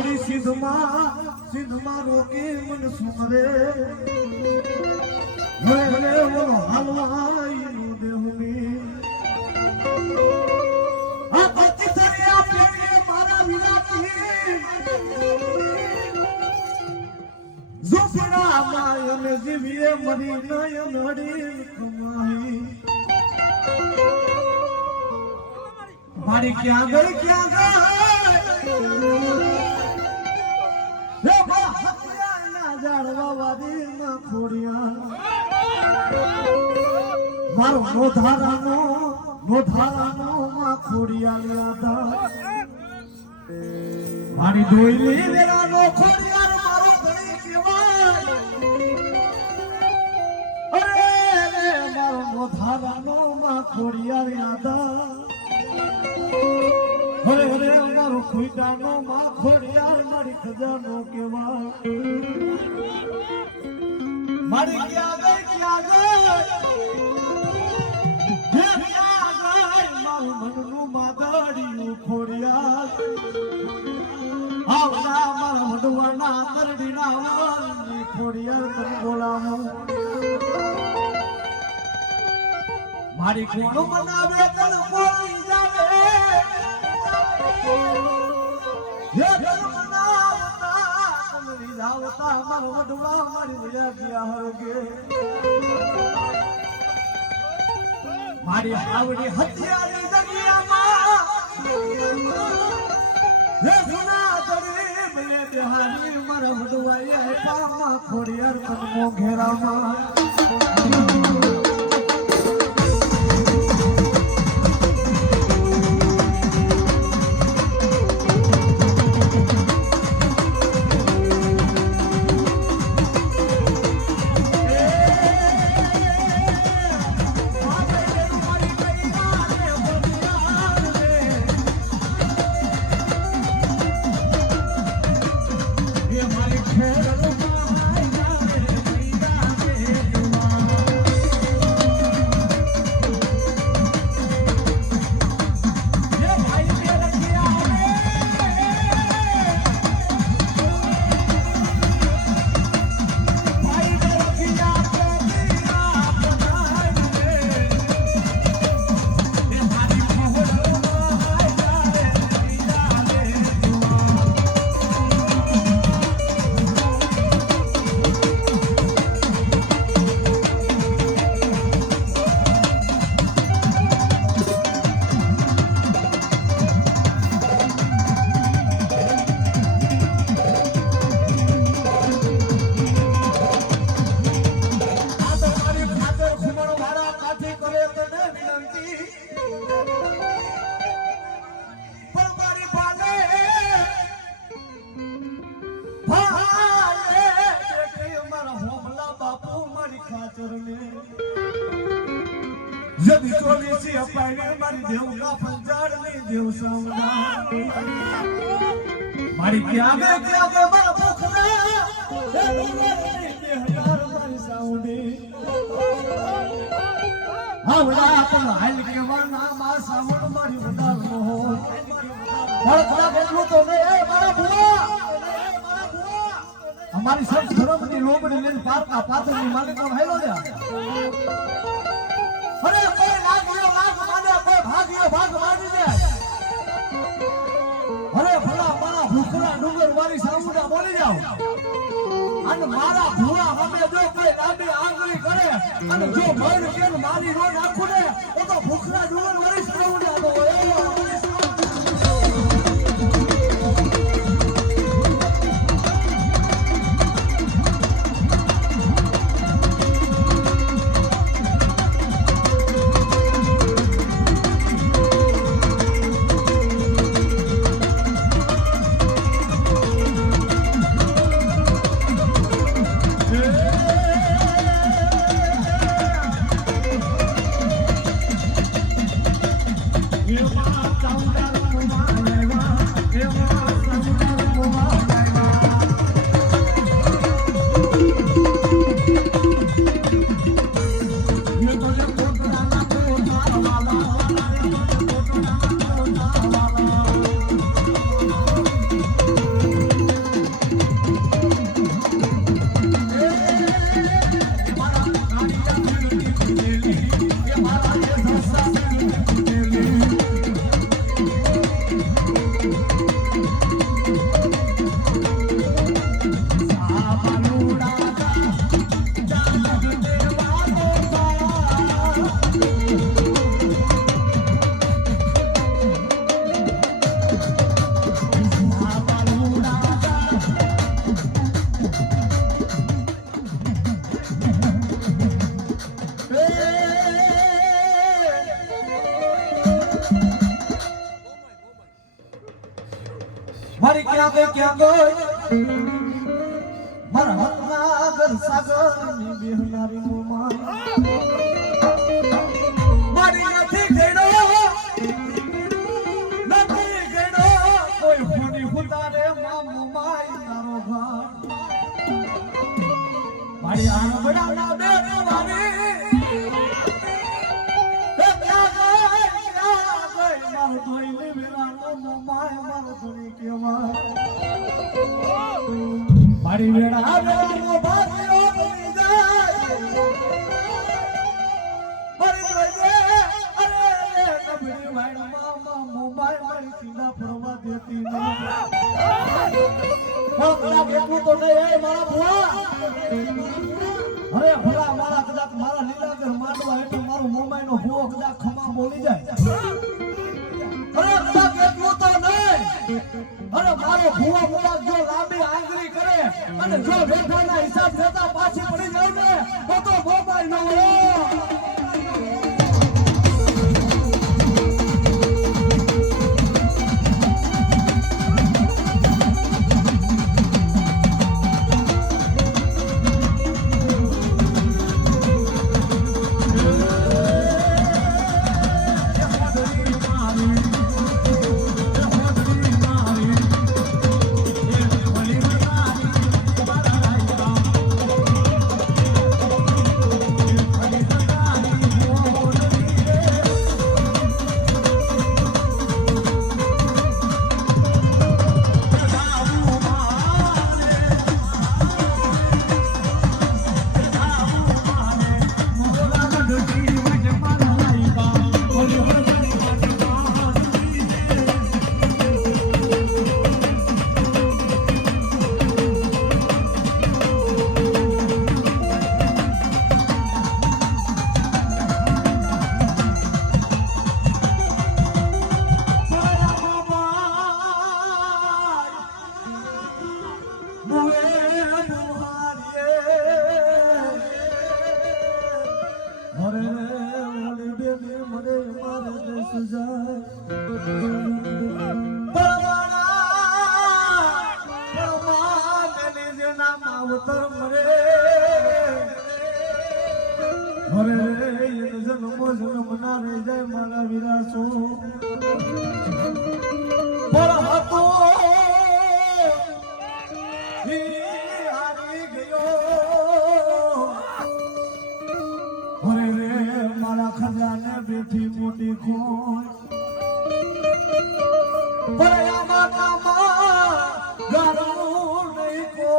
આવડી સિદ્ધમાં રોકે મન સુમરે હવે ઓલો હાલવાઈનું દેહની આ તો કિસરિયા પેટે મારા વિલાતી ઝુફરા માયને જીવીએ મરી નયન હડી કમાઈ મારી ક્યાં ગઈ જાડવા વાદી ના ખોડિયા મારો નોધારાનો માં ખોડિયા યાદા મારી દોઈલી વેરાનો ખોડિયા મારો ઘણી કેવાય અરે મારો નોધારાનો માં ખોડિયા યાદા હરે હરે મારો ખોઈટાનો માં ખોડિયાર મારી ખજાનો કેવા મારી ક્યાં ગઈ મારું મનનું માદડિયું ખોડિયાર આવના મારા વડવાના કરડીના વાલની ખોડિયાર તને બોલાવો મારી કોણ મનાવે તન કોઈ જાવે હે મનાવતા કમરી જાવતા મારો વડવા મારી વિયા ગયા હરગે મારી આવડી હથિયારી જગ્યામાં હે સુના દરી બે બિહારી મારા વડવાએ પામા ખોડિયાર તનમો ઘેરામાં यदि चोलीसी अपाइने मारी देवगा पंजाड़नी देव सामना मारी क्या गे मारा भूखना हजार मारी साउंडी आवड़ा अपन हाल के वाना मा साउंड मारी वडार मोह बड़खड़ा बोलू तो ने ए मारा बुआ हमारी सब धर्म की लोबड़ी लेन पार का पात्र ની માલિક ભાઈલો જા અરે કોઈ લાગ્યો લાગ માને કોઈ ભાગ માની દે અરે ભલા મારા ભૂખરા ડુંગર મારી સામુડા બોલી જાવ અને મારા ભૂવા મને જો કોઈ લાંબી આંગળી કરે અને જો મર કે મારી રો નાખું ને તો ભૂખરા ડુંગર મારી સામુડા તો You મારી ક્યાં ગઈ મારા હાથના ઘર સાગરની બેહનારી મોમાં મારી નથી ગઈડો કોઈ હોની હુતારે મામો માઈ તારો ઘર મારી આંગળાના બેને વારી મારો ધોઈ વેરાનો માય મારો ધોઈ કેવા મારી વેડા વેરાનો ભાગ્યો બની જાય મારી રોજે અરે નબળી વાઈડ મામા મોબાઈલ મારી સીધા ફરવા દેતી નહીં મારા બેટું તો નહીં મારા ભુવા અરે ભુવા મારા કદાચ મારા લીલાગર માંડવા હેઠળ મારો મોબાઈલનો ભુવો કદાચ ખમા બોલી જાય અરે કદાચ એટલું તો નહીં અરે મારો ભુવા મુલા જો લાંબી આંગળી કરે અને જો વેઠાના હિસાબ લેતા પાછી પડી જાય ને તો મોબાઈલ ન હોય મારા ખજાને બેઠી મોટી ખોટ પરયામાં કામા ગારું નહીં કો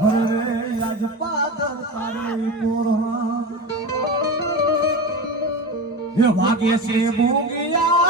હરે આજ પાદર તારી પોરવા એ વાગે છે બોગિયા